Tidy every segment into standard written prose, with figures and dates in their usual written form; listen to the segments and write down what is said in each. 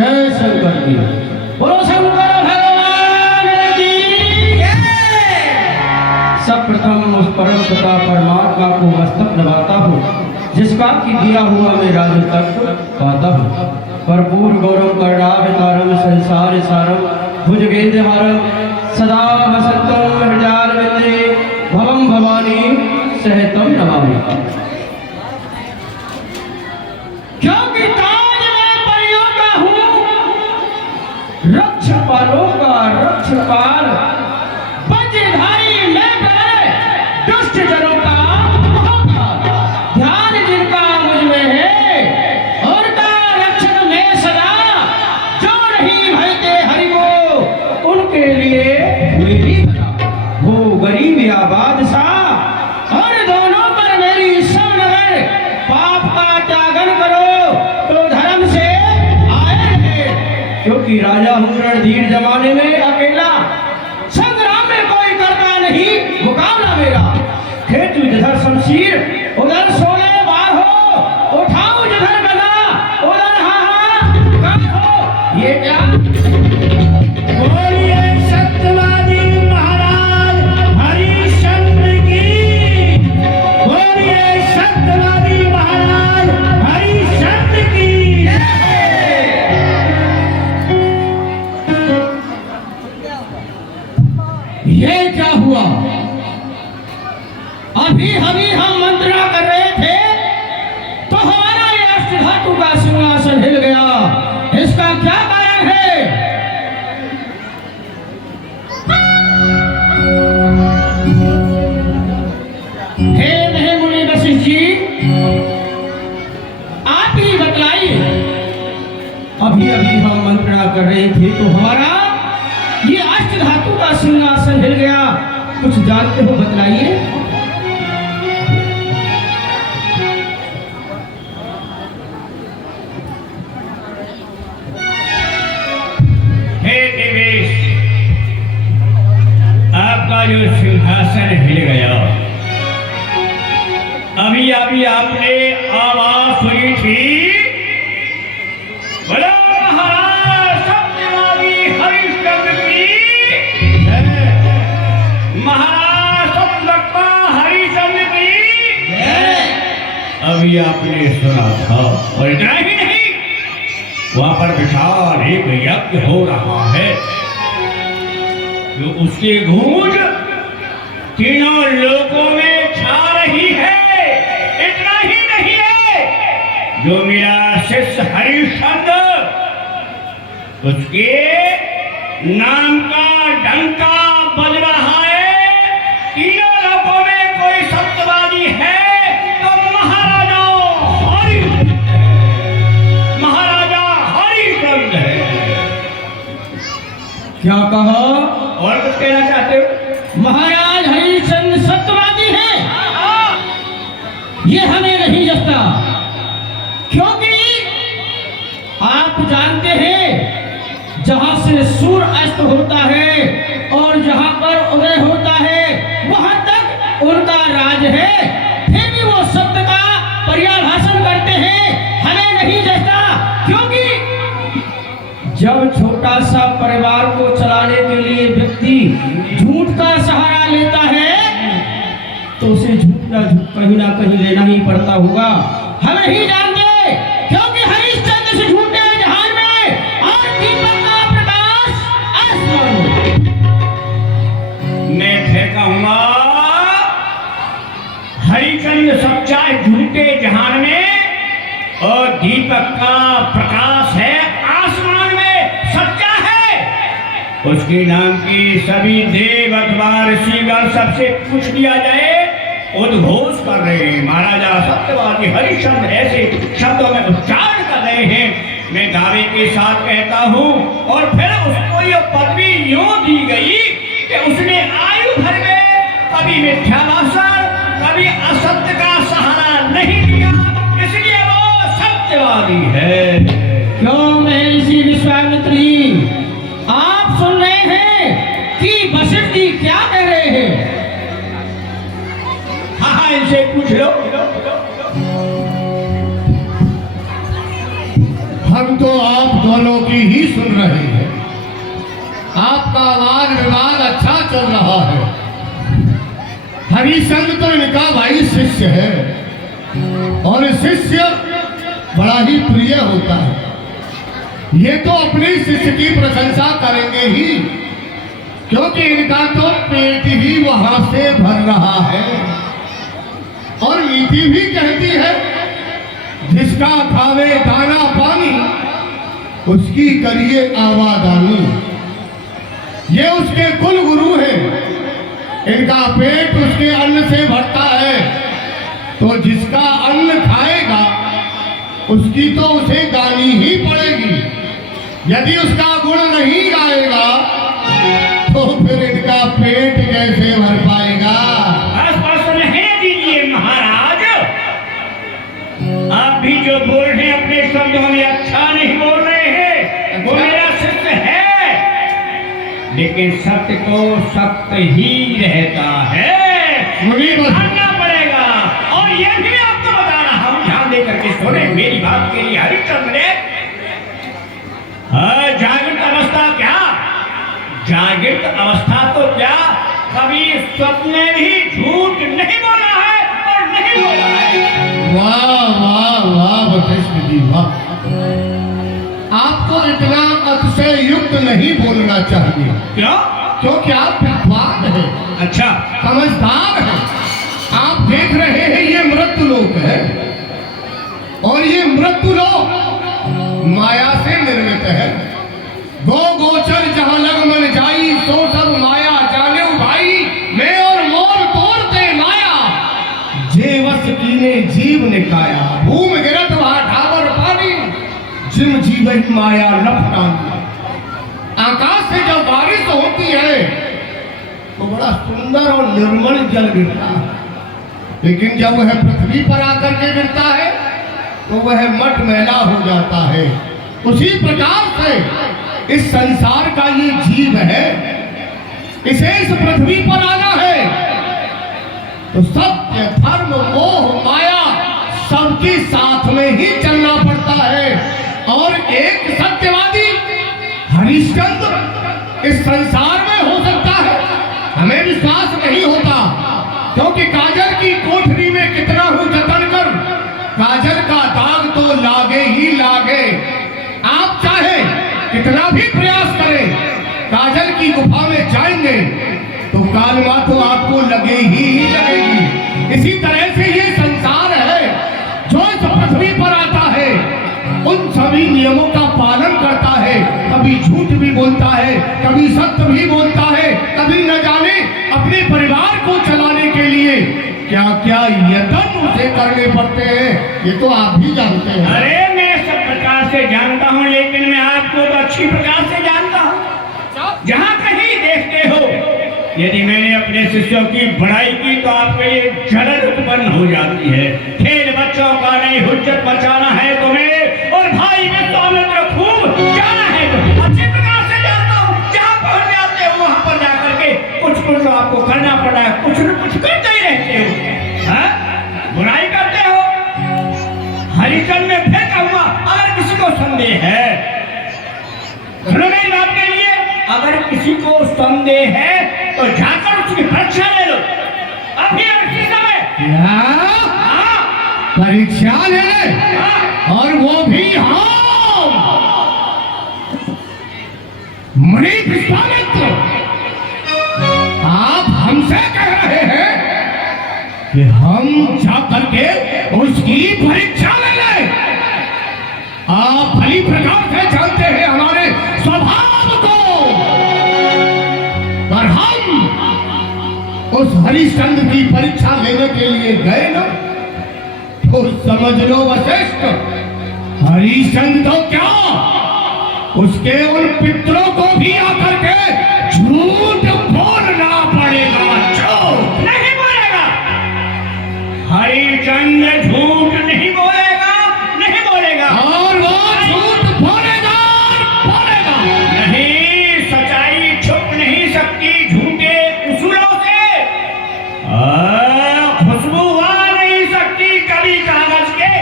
जय शंकर की। बोलो शंकर भगवान की। सर्वप्रथम उस परम पिता परमात्मा को मस्तक नवाता हूँ, जिसका कि दिया हुआ मैं राज तक पाता हूँ। कर्पूर गौरव कर्णावतारम संसार सारम भुजगेन्द्रहारम सदा वसंतम हृदयारविंदे भवम भवानी सहितम नमामि। क्योंकि ताज मैं परियों का हूँ, रक्षपालों का रक्षपाल, वज्रधारी मैं डरे दुष्ट जनों का महाकाल। ध्यान जिनका मुझ में है, उनका रक्षण में सदा, जो नहीं भयते हरि को उनके लिए मेरी बला। वो गरीब या बादशाह, और दोनों पर मेरी सब नजर। पाप का त्यागन करो तो धर्म से आए रहे, क्योंकि राजा हूँ रणधीर जमाने में अकेला। संग्राम में कोई करता नहीं मुकाबला मेरा। खेतु जिधर शमशीर उधर शोले बार हो, उठाओ जिधर गदा उधर हाहाकार हो। ये क्या बोलिए सत्यवादी महाराज हरिश्चंद्र की। बोलिए सत्यवादी महाराज हरिश्चंद्र की। ये क्या हुआ? अभी अभी हम मंत्रणा कर रहे थे तो हमारा ये अष्टधातु का सिंहासन हिल गया। इसका क्या कारण है? हे मुनि वशिष्ठ जी, आप ही बतलाइए। अभी अभी हम मंत्रणा कर रहे थे तो हमारा ये अष्टधातु का सिंहासन हिल गया। कुछ जानते हो, बतलाइए। हे देवेश, आपका जो सिंहासन हिल गया, अभी अभी आपने आवाज सुनी थी, बोलो महाराज सत्यवादी हरिश्चंद्र की जय। महाराज सत्यवक्ता हरिश्चंद्र की जय। अभी आपने सुना था, और इतना ही नहीं, वहां पर विशाल एक यज्ञ हो रहा है, जो उसकी गूंज तीनों लोकों में छा रही है। इतना ही नहीं है, जो मेरा शिष्य हरिश्चंद्र, उसके नाम का डंका बज रहा है। तीनों लोकों में कोई सत्यवादी है तो महाराजा हरिश्चंद्र है। महाराजा हरिश्चंद्र है। क्या कहा? और कुछ कहना चाहते हो? महाराज हरिश्चंद्र सत्यवादी हैं। ये हमें नहीं जचता, क्योंकि आप जानते हैं जहां से सूर्य अस्त होता है और जहां पर उदय होता है, वहां तक उनका राज है। फिर भी वो सत्य का पर्याभाषण करते हैं। हमें नहीं जचता, क्योंकि जब छोटा सा परिवार को चलाने के लिए व्यक्ति झूठ का सहारा लेता है, तो उसे झूठ कहीं ना कहीं लेना ही पड़ता होगा। हम नहीं जानते, क्योंकि हरिश्चंद्र से झूठे जहान में और दीपक का प्रकाश आसमान में। मैं फिर कहूंगा, हरिश्चंद्र सच्चा झूठे जहान में और दीपक का प्रकाश है आसमान में, सच्चा है। उसके नाम की सभी देव अथवा ऋषिगण सबसे पूछ लिया जाए, उद्घोष कर रहे हैं। महाराजा सत्यवादी हरिश्चंद्र ऐसे शब्दों में उच्चारण कर रहे हैं। मैं दावे के साथ कहता हूँ, और फिर उसको ये पदवी यूं दी गई कि उसने आयु भर में कभी मिथ्या भाषण, कभी असत्य का सहारा नहीं लिया, इसलिए वो सत्यवादी है। क्यों महर्षि विश्वामित्री, आप सुन रहे हैं कि वशिष्ठ जी क्या कह रहे हैं? हाँ, इनसे पूछ लो। हम तो आप दोनों की ही सुन रहे हैं। आपका वाद विवाद अच्छा चल रहा है। हरिश्चंद्र तो इनका भाई शिष्य है और शिष्य बड़ा ही प्रिय होता है। ये तो अपने शिष्य की प्रशंसा करेंगे ही, क्योंकि इनका तो पेट ही वहां से भर रहा है। और नीति भी कहती है, जिसका खावे दाना पानी उसकी करिए आवादानी। ये उसके कुल गुरु हैं, इनका पेट उसके अन्न से भरता है, तो जिसका अन्न खाएगा उसकी तो उसे गानी ही पड़ेगी। यदि उसका गुण नहीं गाएगा तो फिर इनका पेट कैसे भर पाएगा? बस बस रहने दीजिए महाराज। आप भी जो बोल रहे हैं अपने शब्दों में अच्छा नहीं बोल रहे हैं। वो मेरा सत्य है, लेकिन सत्य तो सत्य ही रहता है, मानना पड़ेगा। और ये भी मैं आपको बता रहा हूं, ध्यान देकर के सुने मेरी बात के लिए। हरिश्चंद्र ने जागृत अवस्था क्या, जागृत अवस्था तो क्या, कभी स्वप्न में भी झूठ नहीं बोला है और नहीं बोला है। वाह वाह वाह वशिष्ठ जी वाह। आपको इतना अतिशय युक्त नहीं बोलना चाहिए। क्यों? क्योंकि आप विद्वान हैं, अच्छा, समझदार हैं। आप देख रहे हैं ये मृत्युलोक है, और ये मृत्युलोक माया से निर्मित है। गो गोचर जहां लग मन जाई, सो सब माया जाने भाई। मैं और मोर तोड़ते माया, जेवस कीने जीव निकाया। भूम गिरत वहां ढाबर पानी, जिम जीवन माया लपटानी। आकाश से जब बारिश होती है तो बड़ा सुंदर और निर्मल जल गिरता है, लेकिन जब वह पृथ्वी पर आकर के गिरता है तो वह मटमैला हो जाता है। उसी प्रकार से इस संसार का ये जीव है, इसे इस पृथ्वी पर आना है तो सत्य धर्म मोह माया सबके साथ में ही चलना पड़ता है। और एक सत्यवादी हरिश्चंद्र इस संसार में हो सकता है, हमें विश्वास नहीं होता, क्योंकि काजल की कोठरी में कितना हूं जतन कर, काजल का दाग तो लागे ही लागे। आप चाहे कितना भी प्रयास करें, काजल की गुफा में जाएंगे तो कालमा तो आपको लगे ही लगेगी। इसी तरह से ये संसार है, जो इस पृथ्वी पर आता है उन सभी नियमों का पालन करता है। कभी झूठ भी बोलता है, कभी सत्य भी बोलता है, कभी न जाने अपने परिवार को चलाने के लिए क्या क्या यत्न उसे करने पड़ते हैं, ये तो आप भी जानते हैं। अरे मैं सब प्रकार से जानता हूँ, लेकिन मैं आपको तो अच्छी प्रकार से जानता हूँ। जहाँ कहीं देखते हो, यदि मैंने अपने शिष्यों की बड़ाई की तो आपके लिए जलन उत्पन्न हो जाती है। खेल बच्चों का नहीं, हुज्जत बचाना है तुम्हें, और भाई विश्वामित्र खूब जाना है तो अच्छी प्रकार से जानता हूँ। जहाँ पहुँच जाते हो वहाँ पर जाकर के कुछ कुछ आपको करना पड़ा है, कुछ न कुछ करते ही रहते हो। हाँ, बुराई करते हो। हरिचंद्र में फेंका हुआ, अगर किसी को संदेह है, सुनो मेरी बात के लिए, अगर किसी को संदेह है तो जाकर उसकी परीक्षा ले लो अभी इसी समय। हाँ, परीक्षा ले ले, और वो भी हम मुनि विश्वामित्र। आप हमसे कह रहे हैं कि हम जाकर के उसकी परीक्षा ले लें। आप भली प्रकार से जानते हैं हमारे स्वभाव को, पर हम उस हरिश्चंद्र की परीक्षा लेने के लिए गए ना, तो समझ लो वशिष्ठ, हरिश्चंद्र तो क्या, उसके उन पितरों को भी आकर के झूठ बोलना पड़ेगा। झूठ नहीं बोलेगा, हरिचंद्र झूठ नहीं बोलेगा, नहीं बोलेगा, और वो झूठ बोलेगा बोलेगा नहीं। सच्चाई छुप नहीं सकती झूठे उसूलों से, खुशबू आ नहीं सकती कभी कागज के।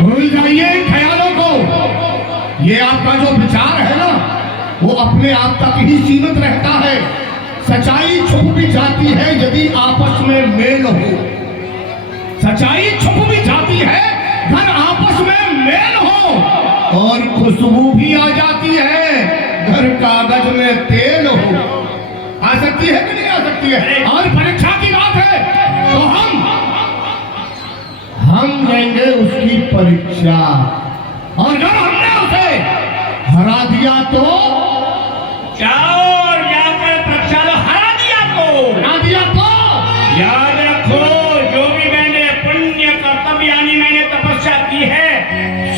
भूल जाइए इन ख्यालों को। ये आपका जो विचार है ना, वो अपने आप तक ही सीमित रहता है। सच्चाई छुप भी जाती है यदि आपस में मेल हो। सच्चाई छुप भी जाती है घर आपस में मेल हो, और खुशबू भी आ जाती है घर कागज में तेल हो। आ सकती है कि नहीं आ सकती है? और परीक्षा की बात है तो हम लेंगे उसकी परीक्षा, और अगर हमने उसे हरा दिया तो जाओ और जाकर परीक्षा लो, हरा दिया तो याद रखो, जो भी मैंने पुण्य कर्तव्य यानी मैंने तपस्या की है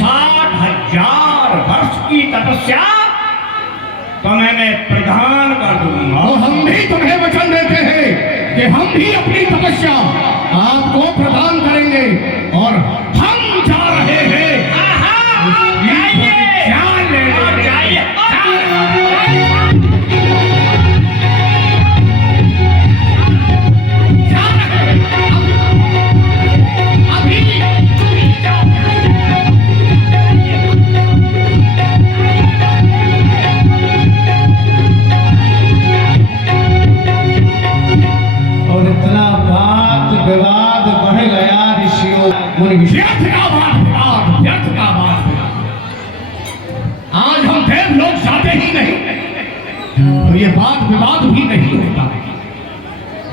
60,000 वर्ष की तपस्या, तो मैं प्रदान कर दूंगा। और हम भी तुम्हें वचन देते हैं कि हम भी अपनी तपस्या आपको प्रदान करेंगे, और हम जा रहे हैं। विवाद बढ़ गया ऋषियों मुनि। व्यर्थ का वाद आज हम देवलोक जाते ही नहीं तो ये वाद विवाद भी नहीं होता।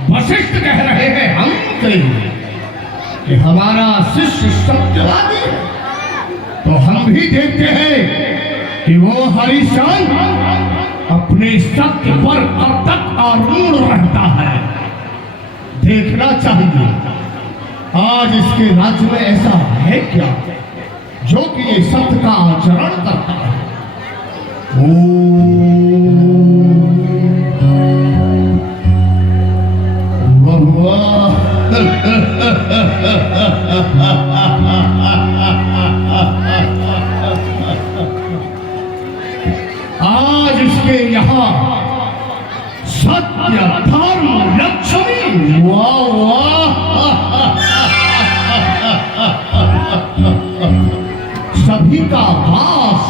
वशिष्ठ कह रहे हैं हम कहेंगे कि हमारा शिष्य सत्यवादी है, तो हम भी देखते हैं कि वो हरिश्चंद्र अपने सत्य पर कब तक आरूढ़ रहता है। देखना चाहिए आज इसके राज्य में ऐसा है क्या जो कि ये सत्य का आचरण करता है। आज इसके यहाँ सत्य धर्म लक्ष्मी सभी का वास,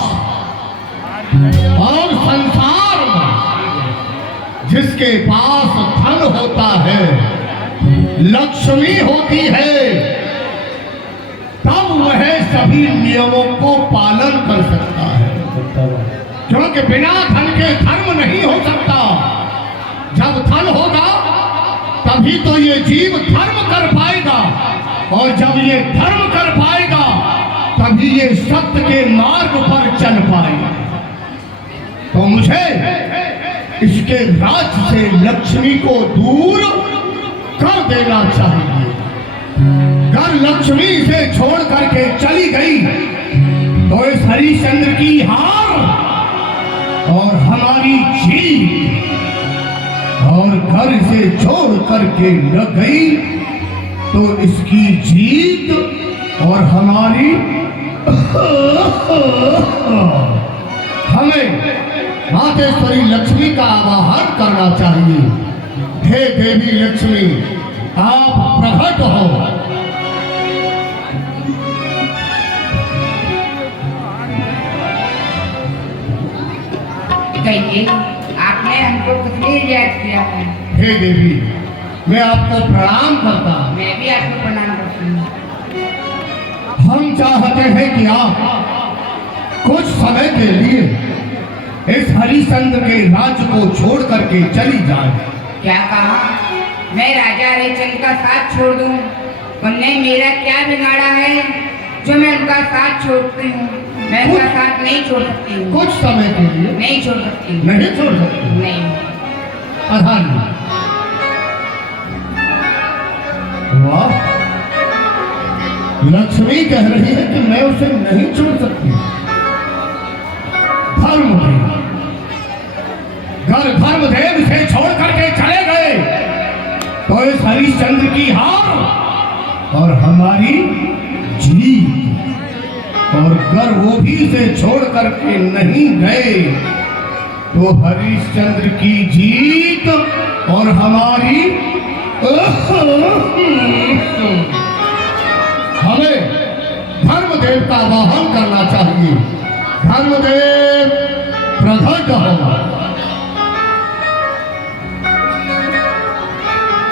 और संसार में जिसके पास धन होता है, लक्ष्मी होती है, तब वह सभी नियमों को पालन कर सकता है। क्योंकि बिना धन के धर्म नहीं हो सकता। जब धन होगा तभी तो ये जीव धर्म कर पाएगा, और जब ये धर्म कर पाएगा तभी ये सत्य के मार्ग पर चल पाएगा। तो मुझे इसके राज्य से लक्ष्मी को दूर कर देना चाहिए। अगर लक्ष्मी इसे छोड़ करके चली गई तो इस हरिश्चंद्र की हार और हमारी जीत, और घर से छोड़ करके न गई तो इसकी जीत और हमारी हमें मातेश्वरी लक्ष्मी का आवाहन करना चाहिए। हे देवी लक्ष्मी, आप प्रकट हो। कहिए, आपने हमको कितनी रियायत किया है। हे देवी, मैं आपको प्रणाम करता हूँ। मैं भी आपको प्रणाम करती हूँ। हम चाहते हैं कि आप कुछ समय के लिए इस हरिश्चंद्र के राज्य को छोड़ करके चली जाए। क्या कहा? मैं राजा हरिश्चंद्र का साथ छोड़ दूं? उनने मेरा क्या बिगाड़ा है जो मैं उनका साथ छोड़ती हूँ? मैं उनका साथ नहीं छोड़ सकती हूँ। कुछ समय के लिए नहीं छोड़ सकती हूँ। नहीं छोड़ सकती। नहीं। प्रधान, वाह, लक्ष्मी कह रही है कि मैं उसे नहीं छोड़ सकती। धर्मदेव, अगर धर्मदेव से छोड़ करके चले गए तो इस हरिश्चंद्र की हार और हमारी जीत, और अगर वो भी इसे छोड़ करके नहीं गए तो हरिश्चंद्र की जीत और हमारी हमें धर्मदेव का आवाहन करना चाहिए। धर्मदेव प्रकट हो।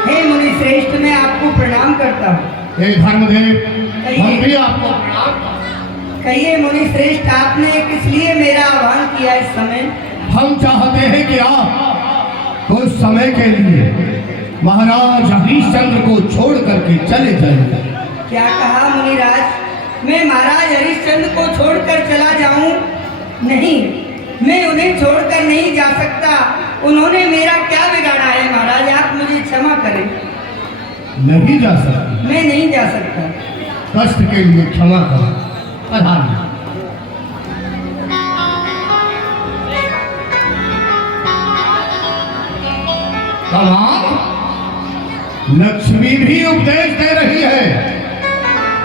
हे मुनि श्रेष्ठ, मैं आपको प्रणाम करता हूँ। हे धर्मदेव, हम भी आपको प्रणाम करते हैं। कहिए मुनि श्रेष्ठ, आपने किस लिए मेरा आह्वान किया इस समय? हम चाहते हैं कि आप कुछ समय के लिए महाराज हरिश्चंद्र को छोड़ करके चले जाएंगे। क्या कहा मुनिराज? मैं महाराज हरिश्चंद्र को छोड़कर चला जाऊं? नहीं, मैं उन्हें छोड़कर नहीं जा सकता। उन्होंने मेरा क्या बिगाड़ा है महाराज? आप मुझे क्षमा करें। नहीं जा सकते? मैं नहीं जा सकता। कष्ट के लिए क्षमा करो। प्रधान लक्ष्मी भी उपदेश दे रही है,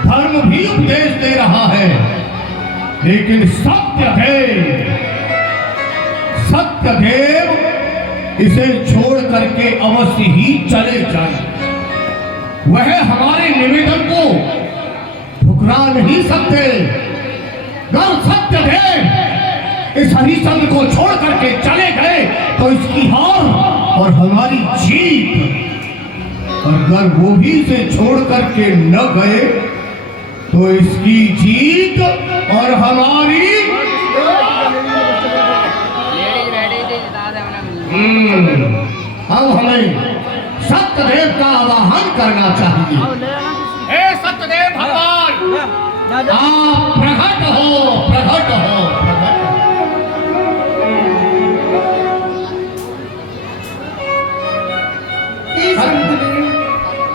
धर्म भी उपदेश दे रहा है, लेकिन सत्यदेव इसे छोड़ करके अवश्य ही चले जाए। वह हमारे निवेदन को ठुकरा नहीं सकते। अगर सत्यदेव इस हरिश्चंद्र को छोड़ करके चले गए तो इसकी हार और हमारी जीत, और अगर वो भी इसे छोड़ करके न गए तो इसकी जीत और हमारी अब हमें सत्यदेव का आवाहन करना चाहिए। हे सत्यदेव भगवान, आप प्रकट हो, प्रकट हो, प्रकट हो।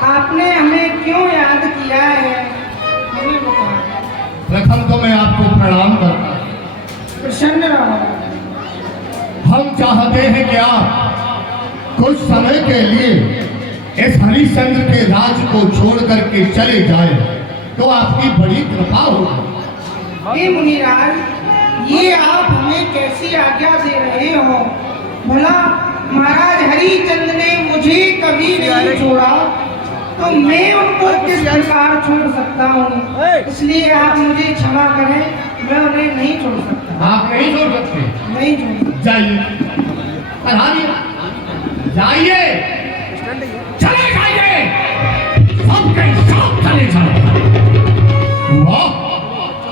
आपने हमें क्यों याद किया है? प्रथम तो मैं आपको प्रणाम करता हूं। प्रसन्न रहो। हम चाहते हैं कि आप कुछ समय के लिए इस हरिश्चंद्र के राज को छोड़ करके चले जाएं, तो आपकी बड़ी कृपा होगी। हे मुनिराज, ये आप हमें कैसी आज्ञा दे रहे हो? भला महाराज हरिचंद्र ने मुझे कभी नहीं छोड़ा, तो मैं उनको किस प्रकार छोड़ सकता हूँ? इसलिए आप मुझे क्षमा करें, मैं उन्हें नहीं छोड़ सकता। आप नहीं छोड़ सकते? नहीं छोड़। जाइए, जाइए, चले जाइए, सबके सब चले जाओ। वाह,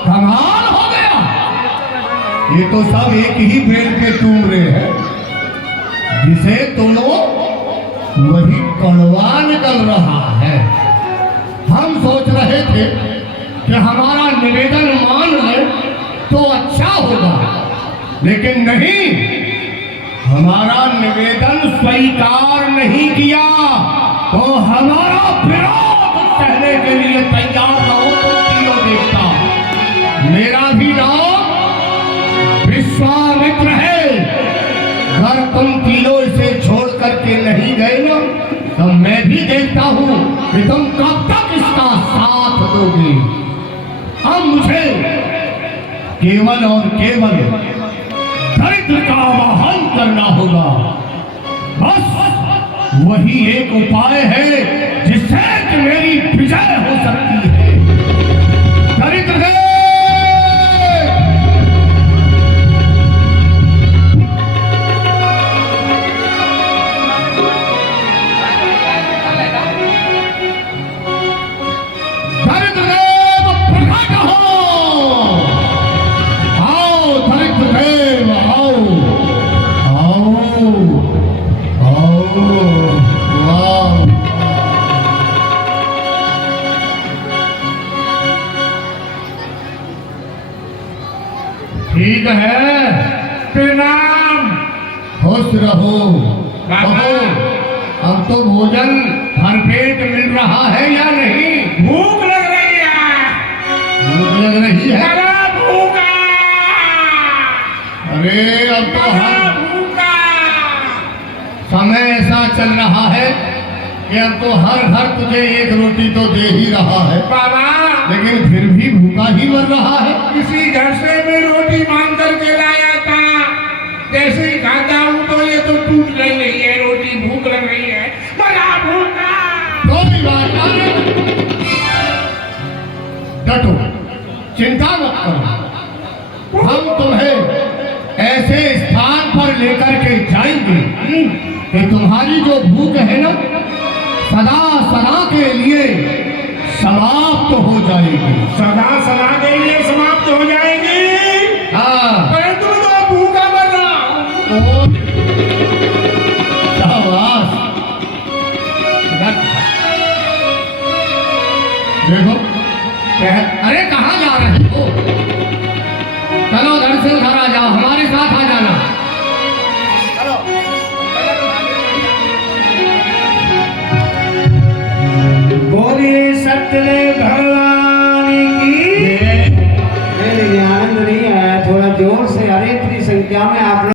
कमाल हो गया। ये तो सब एक ही पेड़ के टूमरे हैं, जिसे तोड़ो वही कड़वा निकल रहा है। हम सोच रहे थे कि हमारा निवेदन मान ले तो अच्छा होगा, लेकिन नहीं, हमारा निवेदन स्वीकार नहीं किया तो हमारा विरोध सहने के लिए तैयार रहो तो तीनों देवता। मेरा भी नाम विश्वामित्र है। अगर तुम तीनों इसे छोड़ करके नहीं गए ना, तो मैं भी देखता हूं कि तुम कब तक इसका साथ दोगे। अब मुझे केवल और केवल दरिद्र का आवाहन करना होगा। बस वही एक उपाय है जिससे कि मेरी विजय हो सकती है। दरिद्र ठीक है, प्रणाम। खुश रहो। कहो, अब तो भोजन भरपेट मिल रहा है या नहीं? भूख लग रही है। भूख लग रही है? भूखा। अरे अब तो हर भूखा। समय ऐसा चल रहा है कि अब तो हर घर तुझे एक रोटी तो दे ही रहा है बाबा, लेकिन फिर भी भूखा ही मर रहा है। किसी घर से मैं रोटी मांग करके लाया था, जैसे ही खाता हूँ तो ये तो टूट रही है रोटी। भूख लग रही है, बड़ा भूखा। कोई बात नहीं, डटो, चिंता मत करो, हम तुम्हें जाएंगे कि तुम्हारी जो भूख है ना सदा सदा के लिए समाप्त हो जाएगी। सदा सदा के लिए समाप्त हो जाएगी। हाँ, परंतु मैं तो भूखा मर रहा हूं। शाबाश। देखो, अरे कहाँ जा रहे हो? चलो धन से उधर आ जाओ, हमारे साथ आ जाना। बोलिए सत्यदेव भगवान की। आनंद नहीं आया, थोड़ा जोर से, अरे इतनी संख्या में आप लोग